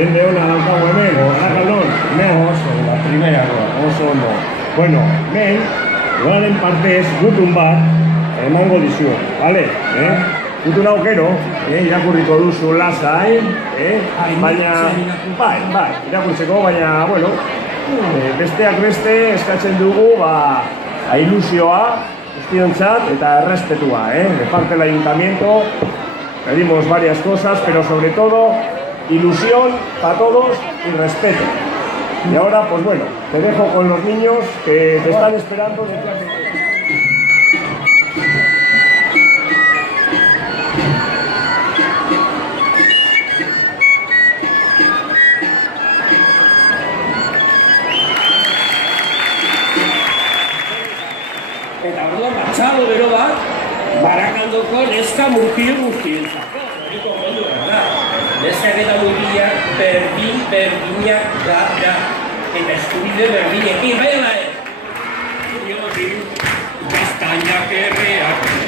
jende hona daukagu hemen, Arrakaldon, oso, la primera, oso ondo. Bueno, hemen, udalaren partez, gutun bat, emango dizu, vale? Gutun hau gero, irakurriko duzu lasai, baina, bai, irakurtzeko, baina, bueno, besteak beste eskatzen dugu, ilusioa, guztiontzat eta errespetua, de parte del ayuntamiento. Pedimos varias cosas, pero sobre todo ilusión para todos y respeto. Y ahora, pues bueno, te dejo con los niños que te están esperando detrás de ti. Eta orduan batxalo bero bat, Barakaldoko neska guztientzako. Horiko gondu da. Neskak eta mutilak berdinak da. Eta eskubide berdinekin, bai ala ez? Gaztainak erreak